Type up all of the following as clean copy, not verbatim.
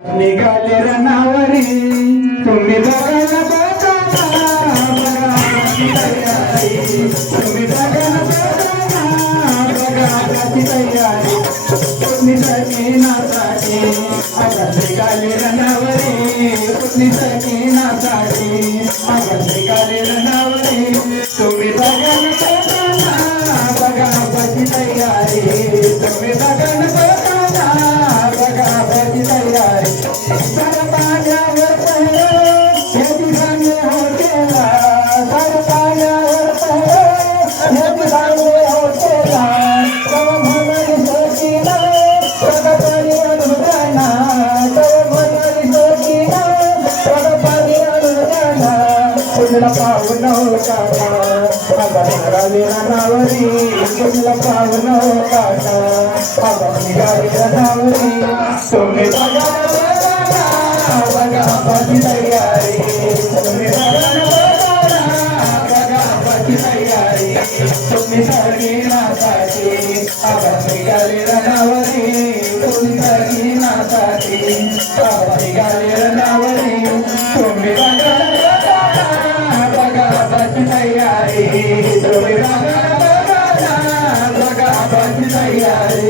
निघाले रनावरी तुम्ही बघायला तुम्ही बघायला बघा तयारी तुम्ही सगळीनासाठी आता निघाले रनावरी तुम्ही सगळीनासाठी आता निघाले रनावरी तुम्ही बघायला बघा तयारी तुम्ही बघायला तयारी सर पाण्यावर पावन नावरी तुला पावन नावरी तुम्ही बघा तयारी तुम्ही तयारी तुम्ही सगळीनासाठी निघाले रनावरी तुम्ही सगळीनासाठी निघाले रनावरी तुम्ही तयारी तुम्ही तयारी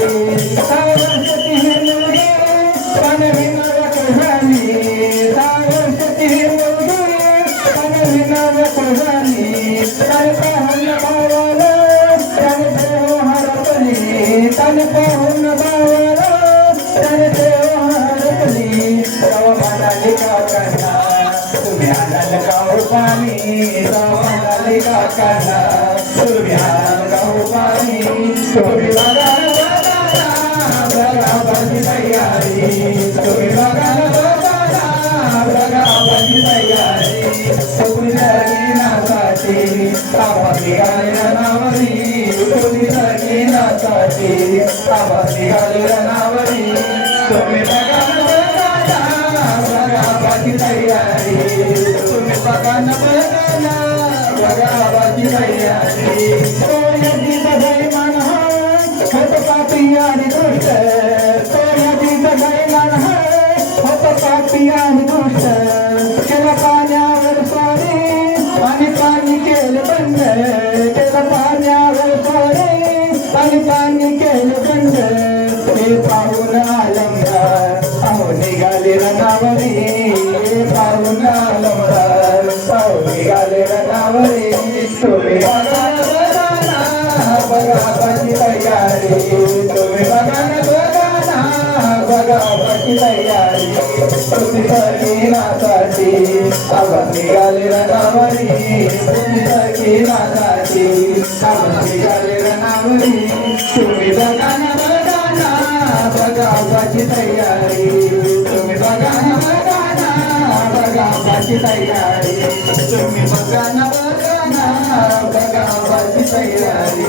तुम्ही आनंद गाव पाणी काकाना तुम्ही आनंद गाव पाणी तुम्ही बघा तयारी तुम्ही बघा तयारी तुम्ही सगळीनासाठी निघाले रनावरी तुम्ही सगळीनासाठी निघाले रनावरी तुम्ही बघा तयारी तुम्ही बघा तयारी सोन्याची सगळी मन होत पापी आणि दुष्ट सोन्याची सगळी मन होत पापी आणि दुष्ट केलं पाण्यावर सोने आणि पाणी केलं बंद केलं पाण्यावर सोने आणि पाणी केलं बंद हे पाहून आलमदार अहो निघाले रनावरी पाहून आलमदार अहो निघाले रनावरी तुम्ही बघा तयारी तुम्ही बघा तयारी तुम्ही सगळीनासाठी निघाले रनावरी तुम्ही सगळीनासाठी निघाले रनावरी तुम्ही बघा तयारी तुम्ही बघा तयारी तुम्ही बघा तयारी